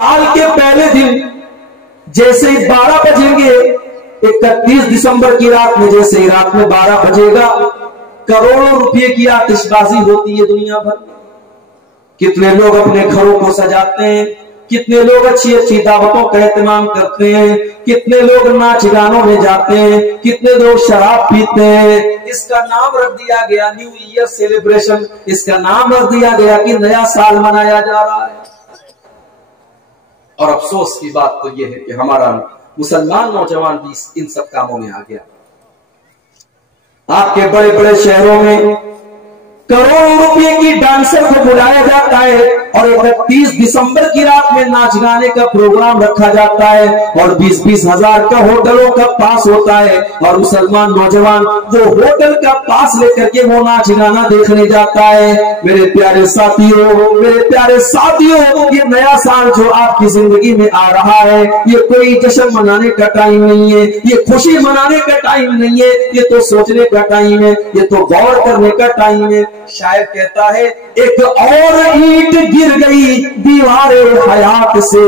साल के पहले दिन जैसे ही 12 बजेंगे, 31 दिसंबर की रात में जैसे ही रात में 12 बजेगा, करोड़ों रुपए की आतिशबाजी होती है दुनिया भर में। कितने लोग अपने घरों को सजाते हैं, कितने लोग अच्छी अच्छी दावतों का एहतमाम करते हैं, कितने लोग नाच गानों में जाते हैं, कितने लोग शराब पीते हैं। इसका नाम रख दिया गया न्यू ईयर सेलिब्रेशन, इसका नाम रख दिया गया कि नया साल मनाया जा रहा है। और अफसोस की बात तो यह है कि हमारा मुसलमान नौजवान भी इन सब कामों में आ गया। आपके बड़े बड़े शहरों में करोड़ों रुपए की डांसर को बुलाया जाता है और 31 दिसंबर की रात में नाच गाने का प्रोग्राम रखा जाता है और 20-20 हजार का होटलों का पास होता है और मुसलमान नौजवान वो होटल का पास लेकर के वो नाच गाना देखने जाता है। मेरे प्यारे साथियों, ये नया साल जो आपकी जिंदगी में आ रहा है, ये कोई जश्न मनाने का टाइम नहीं है, ये खुशी मनाने का टाइम नहीं है, ये तो सोचने का टाइम है, ये तो गौर करने का टाइम है। शायर कहता है, एक और ईंट गिर गई दीवारे हयात से,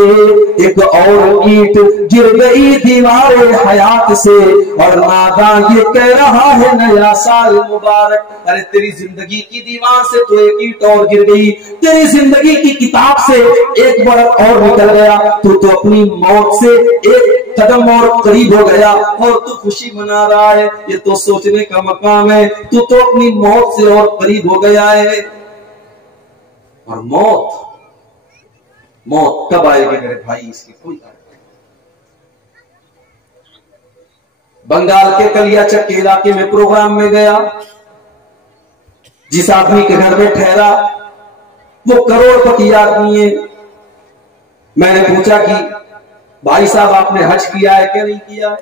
एक और ईंट गिर गई दीवारे हयात से, और नादां ये कह रहा है नया साल मुबारक। अरे तेरी जिंदगी की दीवार से तो एक ईंट और गिर गई, तेरी जिंदगी की किताब से एक वर्ड और निकल गया, तू तो अपनी मौत से एक कदम और करीब हो गया और तू खुशी मना रहा है। ये तो सोचने का मकाम है, तू तो अपनी मौत से और करीब हो गया है। और मौत कब आएगी मेरे भाई, इसकी कोई गारंटी नहीं। बंगाल के कलियाचक के इलाके में प्रोग्राम में गया, जिस आदमी के घर में ठहरा वो करोड़पति आदमी है। मैंने पूछा कि भाई साहब आपने हज किया है क्या नहीं किया है?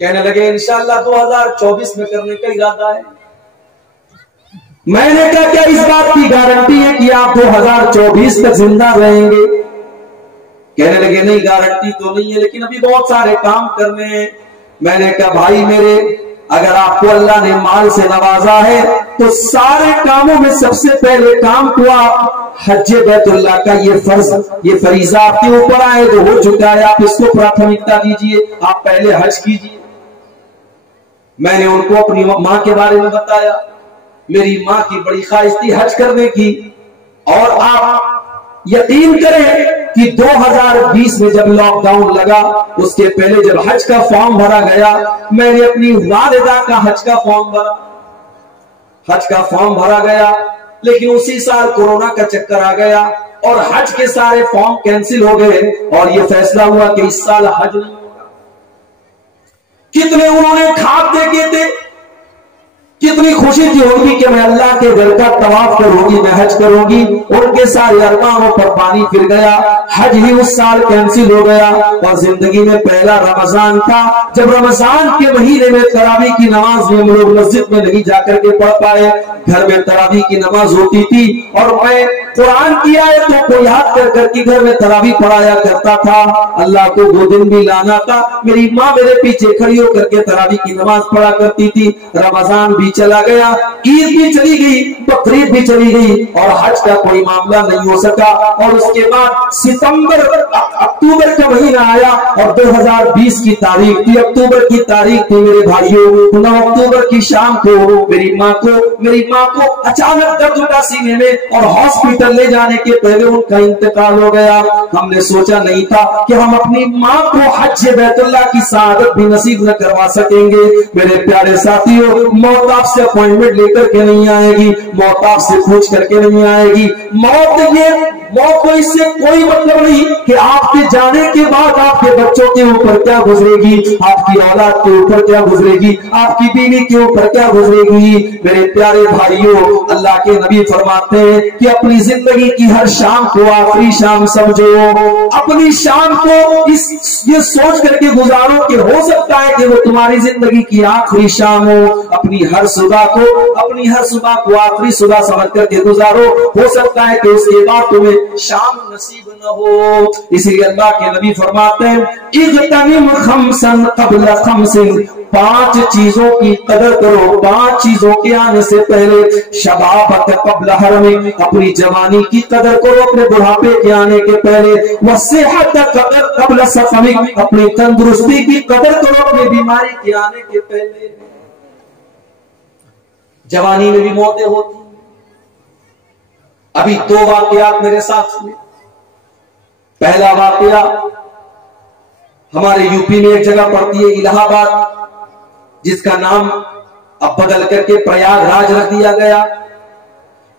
कहने लगे इंशाअल्लाह 2024 में करने का इरादा है। मैंने कहा क्या इस बात की गारंटी है कि आप 2024 तक जिंदा रहेंगे? कहने लगे नहीं गारंटी तो नहीं है, लेकिन अभी बहुत सारे काम करने हैं। मैंने कहा भाई मेरे, अगर आपको अल्लाह ने माल से नवाजा है तो सारे कामों में सबसे पहले काम तो आप हज बैतुल्लाह का ये फरीजा आपके ऊपर आए तो हो चुका है, आप इसको प्राथमिकता दीजिए, आप पहले हज कीजिए। मैंने उनको अपनी माँ के बारे में बताया। मेरी माँ की बड़ी ख्वाहिश थी हज करने की, और आप यकीन करें कि 2020 में जब लॉकडाउन लगा, उसके पहले जब हज का फॉर्म भरा गया, मैंने अपनी वालिदा का हज का फॉर्म भरा गया, लेकिन उसी साल कोरोना का चक्कर आ गया और हज के सारे फॉर्म कैंसिल हो गए और यह फैसला हुआ कि इस साल हज नहीं होगा। कितने उन्होंने ख्वाब देखे थे, कितनी खुशी थी होगी कि मैं अल्लाह के घर का तवाफ करूंगी, मैं हज करूंगी। उनके सारे अरमानों पर पानी फिर गया, हज ही उस साल कैंसिल हो गया। और जिंदगी में पहला रमजान था जब रमजान के महीने में तरावी की नमाज में हम लोग मस्जिद में नहीं जाकर के पढ़ पाए, घर में तरावी की नमाज होती थी और मैं कुरान की आयतों को याद कर करके घर में तरावी पढ़ाया करता था। अल्लाह को 2 दिन भी लाना था, मेरी माँ मेरे पीछे खड़ी होकर के तरावी की नमाज पढ़ा करती थी। रमजान भी चला गया, ईद भी चली गई, बकरीद भी चली गई और हज का कोई मामला नहीं हो सका। और उसके बाद अक्टूबर का महीना आया और 2020 की तारीख थी, अक्टूबर की तारीख थी मेरे भाइयों। 9 अक्टूबर की शाम को मेरी माँ को अचानक दर्द उठा सीने में और हॉस्पिटल ले जाने के पहले उनका इंतकाल हो गया। हमने सोचा नहीं था कि हम अपनी माँ को हज बैतुल्लाह की सआदत भी नसीब न करवा सकेंगे। मेरे प्यारे साथियों, मौत आपसे अपॉइंटमेंट लेकर के नहीं आएगी, मौत आपसे पूछ करके नहीं आएगी। मौत को इससे कोई मतलब नहीं कि आपके जाने के बाद आपके बच्चों के ऊपर क्या गुजरेगी, आपकी औलाद के ऊपर क्या गुजरेगी, आपकी बीवी के ऊपर क्या गुजरेगी। मेरे प्यारे भाइयों, अल्लाह के नबी फरमाते हैं कि अपनी जिंदगी की हर शाम को आखिरी शाम समझो। अपनी शाम को ये सोच करके गुजारो कि हो सकता है कि वो तुम्हारी जिंदगी की आखिरी शाम हो। अपनी हर सुबह को आखिरी सुबह समझ करके गुजारो, हो सकता है कि उसके बाद तुम्हें शाम नसीब न हो। इसीलिए अल्लाह के नबी फरमाते हैं इग़तनिम खमसन क़ब्ल खमसिन, 5 चीजों की कदर करो, 5 चीजों के आने से पहले। शबाबक कब्ल हरमिक, अपनी जवानी की कदर करो अपने बुढ़ापे के आने के पहले। वसेहतक कब्ल सफमिक, अपनी तंदुरुस्ती की कदर करो अपनी बीमारी के आने के पहले। जवानी में भी मौतें होती। अभी 2 वाकयात मेरे साथ हुए। पहला वाकया हमारे यूपी में एक जगह पड़ती है इलाहाबाद, जिसका नाम अब बदल करके प्रयागराज रख दिया गया।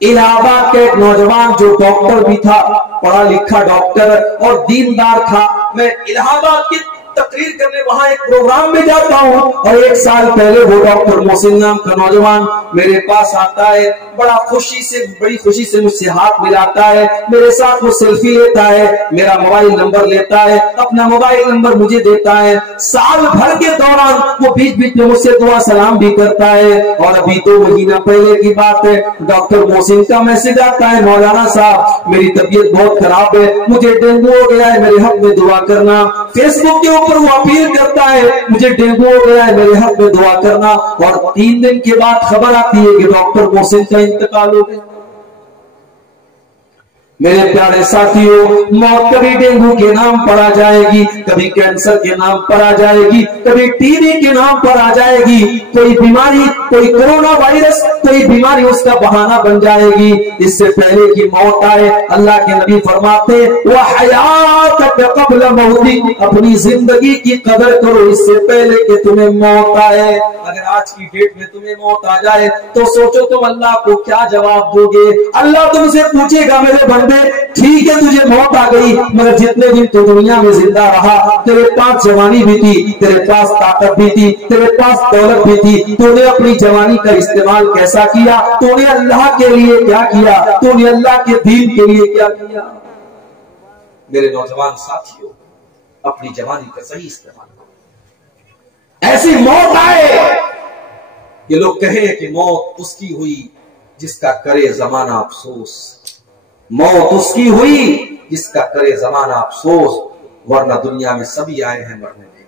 इलाहाबाद का एक नौजवान जो डॉक्टर भी था, पढ़ा लिखा डॉक्टर और दीनदार था। मैं इलाहाबाद की तकरीर करने वहां एक प्रोग्राम में जाता हूं और 1 साल पहले वो डॉक्टर मोहसिन नाम का नौजवान मेरे पास आता है। बड़ी खुशी से मुझसे हाथ मिलाता है, मेरे साथ वो सेल्फी लेता है, मेरा मोबाइल नंबर लेता है, अपना मोबाइल नंबर मुझे देता है। साल भर के दौरान वो बीच बीच में मुझसे दुआ सलाम भी करता है। और अभी 2 महीना पहले की बात है, डॉक्टर मोहसिन का मैसेज आता है, मौलाना साहब मेरी तबीयत बहुत खराब है, मुझे डेंगू हो गया है, मेरे हक में दुआ करना। फेसबुक के ऊपर वो अपील करता है, मुझे डेंगू हो गया है, मेरे हक में दुआ करना। और 3 दिन के बाद खबर आती है कि डॉक्टर मोहसिन का इंतकाल हो गया। मेरे प्यारे साथियों, मौत कभी डेंगू के नाम पर आ जाएगी, कभी कैंसर के नाम पर आ जाएगी, कभी टीबी के नाम पर आ जाएगी। कोई बीमारी, कोई कोरोना वायरस, कोई बीमारी उसका बहाना बन जाएगी। इससे पहले कि मौत आए, अल्लाह के नबी फरमाते वह हयातक क़ब्ल मौतिक, अपनी जिंदगी की कदर करो इससे पहले कि तुम्हें मौत आए। अगर आज की डेट में तुम्हें मौत आ जाए तो सोचो तुम अल्लाह को क्या जवाब दोगे। अल्लाह तुमसे पूछेगा, मेरे बंदे ठीक है तुझे मौत आ गई, मगर जितने दिन तू दुनिया में जिंदा रहा, तेरे पास जवानी भी थी, तेरे पास ताकत भी थी, तेरे पास दौलत भी थी, तूने अपनी जवानी का इस्तेमाल कैसा किया, तूने अल्लाह के लिए क्या किया, तूने अल्लाह के दीन के लिए क्या किया। मेरे नौजवान साथियों, अपनी जवानी का सही इस्तेमाल करो। ऐसी मौत आए कि लोग कहे कि मौत उसकी हुई जिसका करे जमाना अफसोस, मौत उसकी हुई जिसका करे जमाना अफसोस, वरना दुनिया में सभी आए हैं मरने।